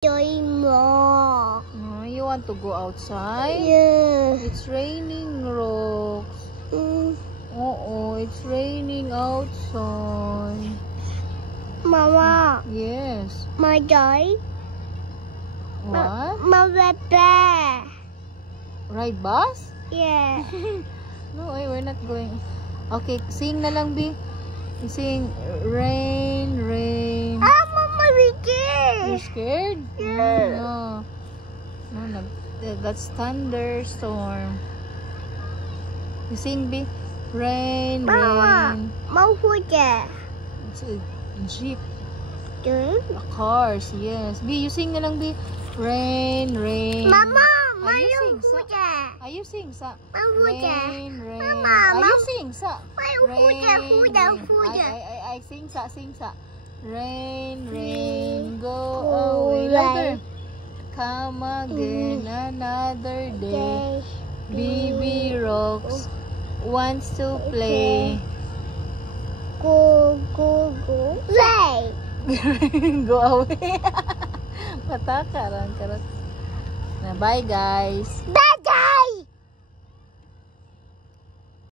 Joy more. Oh, you want to go outside? Yeah. It's raining, Rox. Oh, it's raining outside. Mama. Yes. My joy. What? My bear. Ride bus? Yeah. No, we're not going. Okay, sing na lang, B. Sing, rain, rain. Ah, Mama, we You're scared? Yeah. No, that's thunderstorm. You sing, B. Rain, Mama. rain. Mau hujan. It's a jeep. Tuh. A cars, yes. B, you sing na lang, B. Rain, rain. Mama, Are mau you sing sa? hujan. Are you sing sa? Mau hujan. Rain, rain. Mama, Are you sing sa? Mau hujan, hujan, rain. hujan. I sing sa, sing sa. Rain, rain, go Go away. away. Louder. Come again another day. Baby Rox wants to play. Go, go, go. Play. Go away. Patakaran karat. Na bye guys. Bye.